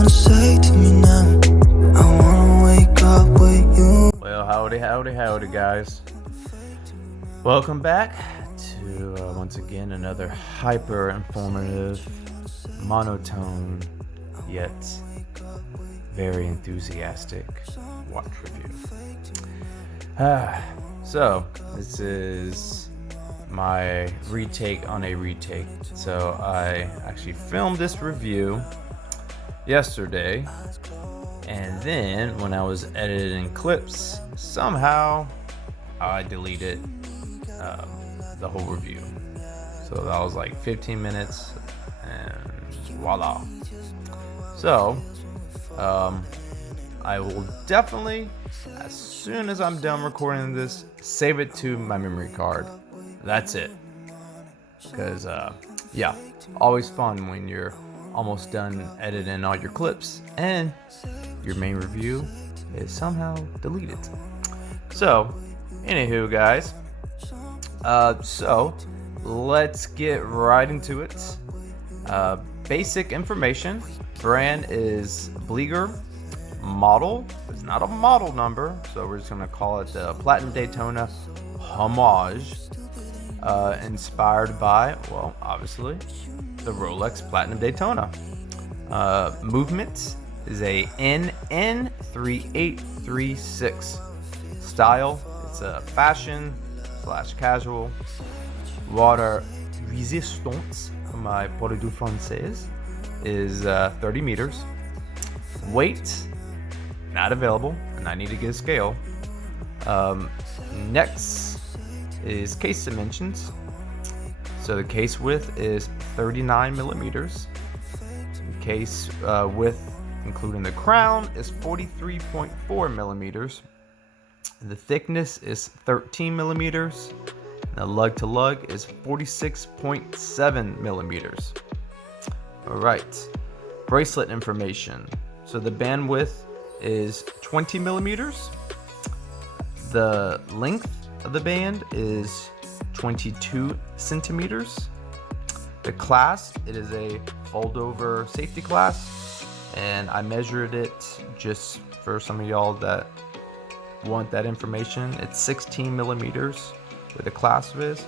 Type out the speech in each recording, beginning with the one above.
wanna say to me now? I wanna wake up with you. Well, howdy guys. Welcome back to once again another hyper informative, monotone, yet very enthusiastic watch review. So this is my retake on a retake. So I actually filmed this review yesterday, and then when I was editing clips, somehow I deleted the whole review. So that was like 15 minutes and voila. So I will definitely, as soon as I'm done recording this, save it to my memory card. That's it. Because yeah, always fun when you're almost done editing all your clips and your main review is somehow deleted. So anywho guys, so let's get right into it. Basic information. Brand is Bliger. Model is not a model number, so we're just gonna call it the Platinum Daytona Homage, inspired by, well, obviously the Rolex Platinum Daytona. Movement is a NN3836. Style, it's a fashion / casual. Water resistance, my pour du français, is 30 meters. Weight, not available, and I need to get a scale. Next is case dimensions. So the case width is 39 millimeters. The case width, including the crown, is 43.4 millimeters. The thickness is 13 millimeters. The lug to lug is 46.7 millimeters. All right, bracelet information. So the bandwidth is 20 millimeters. The length of the band is 22 centimeters. The clasp, it is a fold over safety clasp, and I measured it just for some of y'all that want that information. It's 16 millimeters where the clasp is.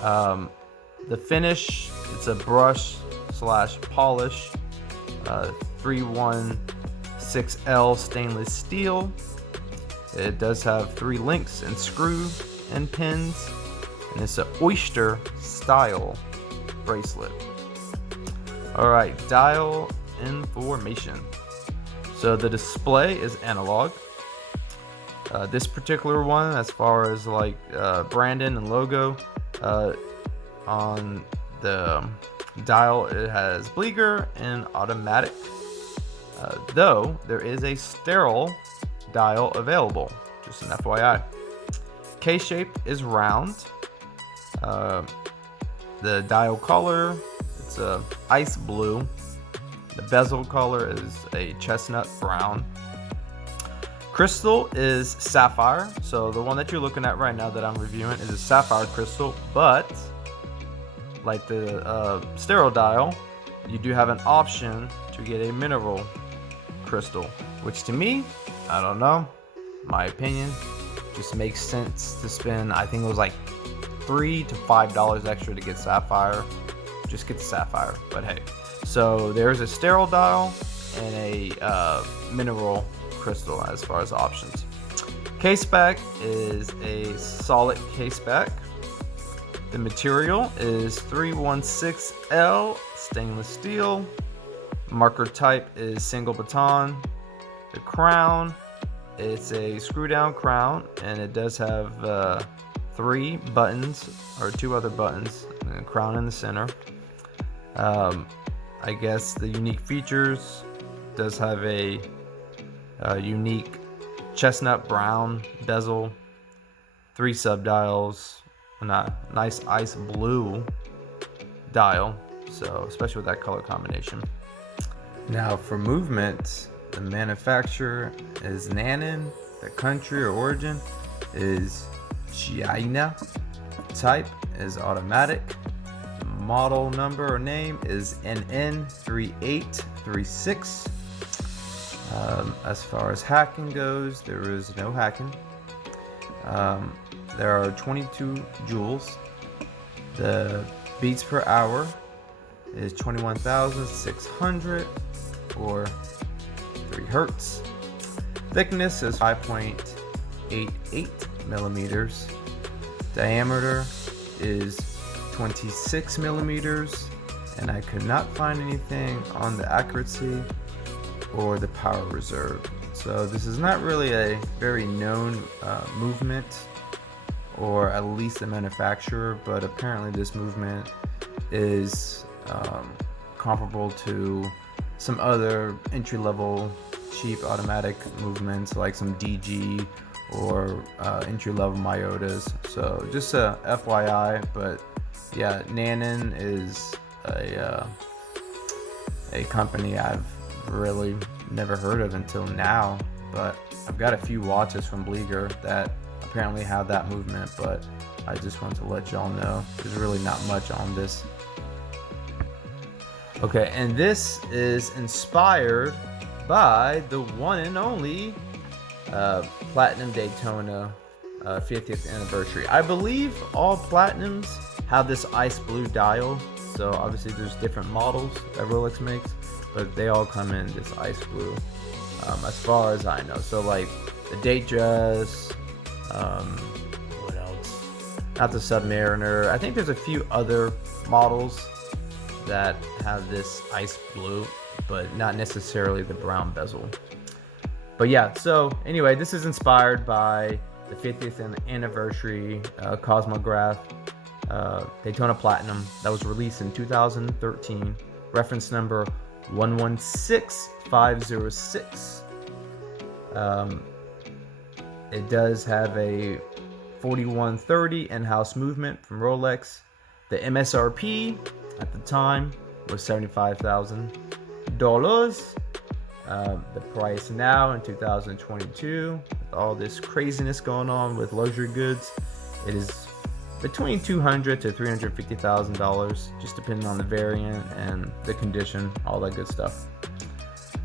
The finish, it's a brush / polish, 316L stainless steel. It does have 3 links and screw and pins, and it's an oyster style bracelet. All right, dial information. So the display is analog. This particular one, as far as like branding and logo, on the dial it has Bliger and automatic, though there is a sterile dial available, just an FYI. Case shape is round. The dial color, it's a ice blue. The bezel color is a chestnut brown. Crystal is sapphire. So the one that you're looking at right now that I'm reviewing is a sapphire crystal, but like the sterile dial, you do have an option to get a mineral crystal, which to me, I don't know, my opinion, just makes sense to spend, I think it was like $3 to $5 extra to get sapphire. Just get the sapphire, but hey. So there's a sterile dial and a mineral crystal as far as options. Case back is a solid case back. The material is 316L stainless steel. Marker type is single baton. The crown, it's a screw down crown, and it does have 3 buttons, or 2 other buttons, and a crown in the center. I guess the unique features does have a unique chestnut brown bezel, 3 subdials, and a nice ice blue dial, so especially with that color combination. Now for movement, the manufacturer is Nanan, the country or origin is China, type is automatic, model number or name is NN3836. As far as hacking goes, there is no hacking. There are 22 joules. The beats per hour is 21,600 or 3 hertz. Thickness is 5.88 millimeters. Diameter is 26 millimeters, and I could not find anything on the accuracy or the power reserve. So this is not really a very known movement, or at least the manufacturer, but apparently this movement is comparable to some other entry-level cheap automatic movements like some DG or entry-level Myotas. So just a FYI, but yeah, Nanon is a company I've really never heard of until now, but I've got a few watches from Bliger that apparently have that movement, but I just want to let y'all know there's really not much on this. Okay, and this is inspired by the one and only Platinum Daytona 50th anniversary. I believe all Platinums have this ice blue dial, so obviously there's different models that Rolex makes, but they all come in this ice blue, as far as I know. So like the Datejust, what else? Not the Submariner. I think there's a few other models that have this ice blue, but not necessarily the brown bezel. But yeah, so anyway, this is inspired by the 50th anniversary Chronograph Daytona Platinum that was released in 2013, reference number 116506. It does have a 4130 in-house movement from Rolex. The MSRP at the time was $75,000. The price now in 2022, with all this craziness going on with luxury goods, it is between $200,000 to $350,000, just depending on the variant and the condition, all that good stuff.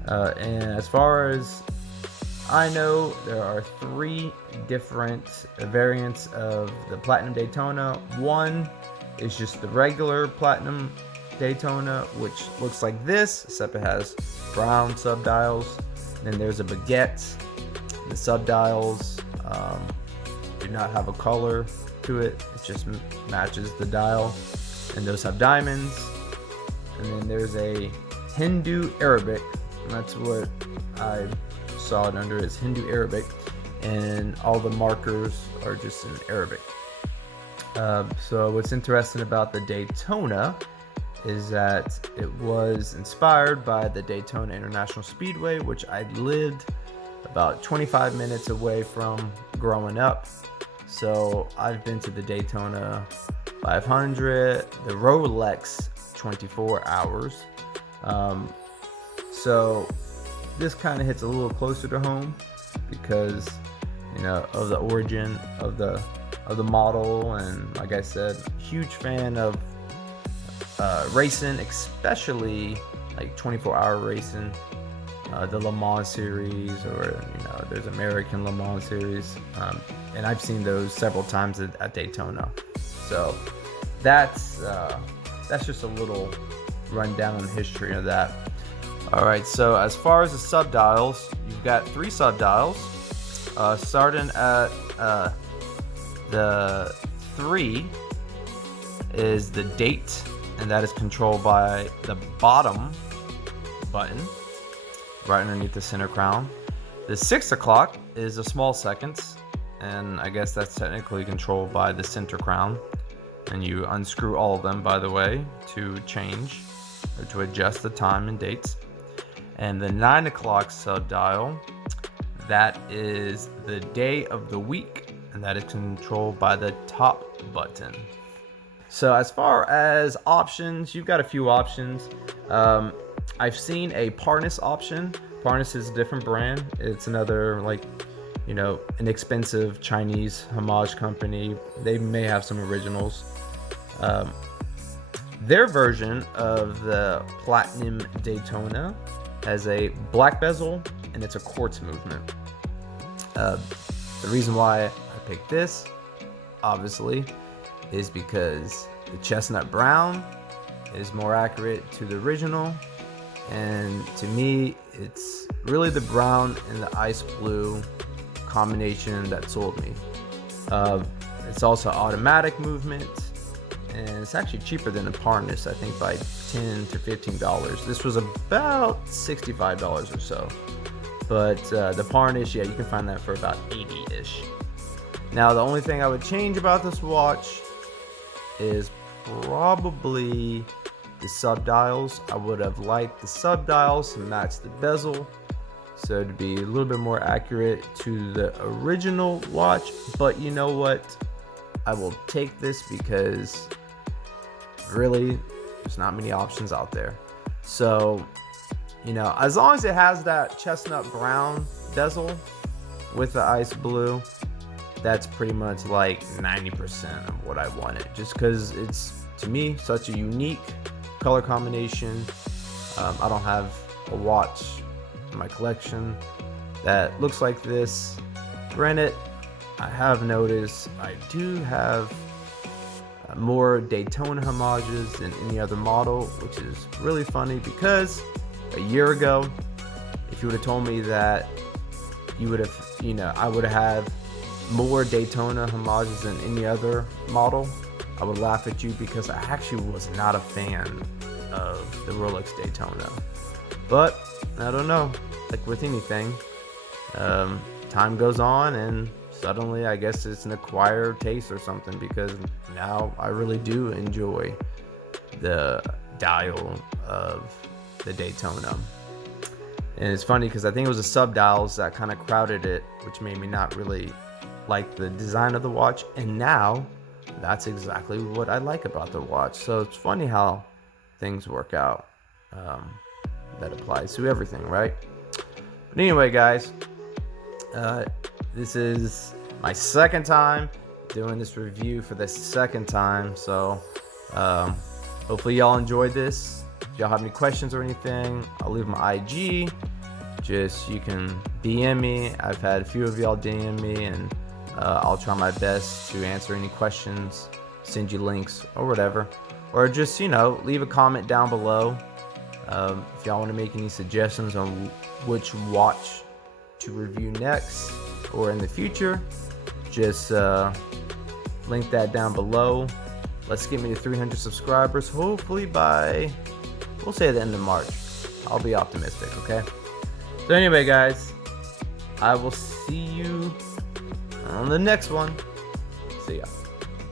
And as far as I know, there are 3 different variants of the Platinum Daytona. One is just the regular Platinum Daytona, which looks like this, except it has brown subdials. Then there's a baguette. The subdials do not have a color to it. It just matches the dial, and those have diamonds. And then there's a Hindu Arabic, and that's what I saw it under, is Hindu Arabic, and all the markers are just in Arabic. So what's interesting about the Daytona is that it was inspired by the Daytona International Speedway, which I lived about 25 minutes away from growing up. So I've been to the Daytona 500, the Rolex 24 hours. So this kind of hits a little closer to home because, you know, of the origin of the model, and like I said, huge fan of racing, especially like 24-hour racing, the Le Mans series, or you know, there's American Le Mans series, and I've seen those several times at Daytona. So that's just a little rundown on the history of that. All right, so as far as the subdials, you've got 3 subdials, starting at the 3 is the date, and that is controlled by the bottom button right underneath the center crown. The 6 o'clock is a small seconds, and I guess that's technically controlled by the center crown, and you unscrew all of them, by the way, to change or to adjust the time and dates. And the 9 o'clock subdial, that is the day of the week, and that is controlled by the top button. So as far as options, you've got a few options. I've seen a Parnis option. Parnis is a different brand. It's another, like, you know, inexpensive Chinese Homage company. They may have some originals. Their version of the Platinum Daytona has a black bezel and it's a quartz movement. The reason why I picked this, obviously, is because the Chestnut Brown is more accurate to the original, and to me, it's really the brown and the ice blue combination that sold me. It's also automatic movement, and it's actually cheaper than the Parnis, I think by $10 to $15. This was about $65 or so. But the Parnis, yeah, you can find that for about 80-ish. Now, the only thing I would change about this watch is probably the subdials. I would have liked the subdials to match the bezel, so to be a little bit more accurate to the original watch. But you know what? I will take this because really, there's not many options out there. So, you know, as long as it has that chestnut brown bezel with the ice blue, that's pretty much like 90% of what I wanted. Just because it's, to me, such a unique color combination. I don't have a watch in my collection that looks like this. Granted, I have noticed I do have more Daytona homages than any other model, which is really funny because a year ago, if you would have told me that you would have, you know, I would have more Daytona homages than any other model, I would laugh at you because I actually was not a fan of the Rolex Daytona. But I don't know, like with anything, time goes on and suddenly I guess it's an acquired taste or something, because now I really do enjoy the dial of the Daytona. And it's funny because I think it was the sub dials that kind of crowded it, which made me not really like the design of the watch, and now that's exactly what I like about the watch. So it's funny how things work out. That applies to everything, right? But anyway, guys, this is my second time doing this review for the second time, so hopefully y'all enjoyed this. If y'all have any questions or anything, I'll leave my IG. Just, you can DM me. I've had a few of y'all DM me, and I'll try my best to answer any questions, send you links or whatever. Or just, you know, leave a comment down below. If y'all want to make any suggestions on which watch to review next or in the future, just link that down below. Let's get me to 300 subscribers, hopefully by, we'll say the end of March. I'll be optimistic, okay? So anyway, guys, I will see you on the next one. See ya.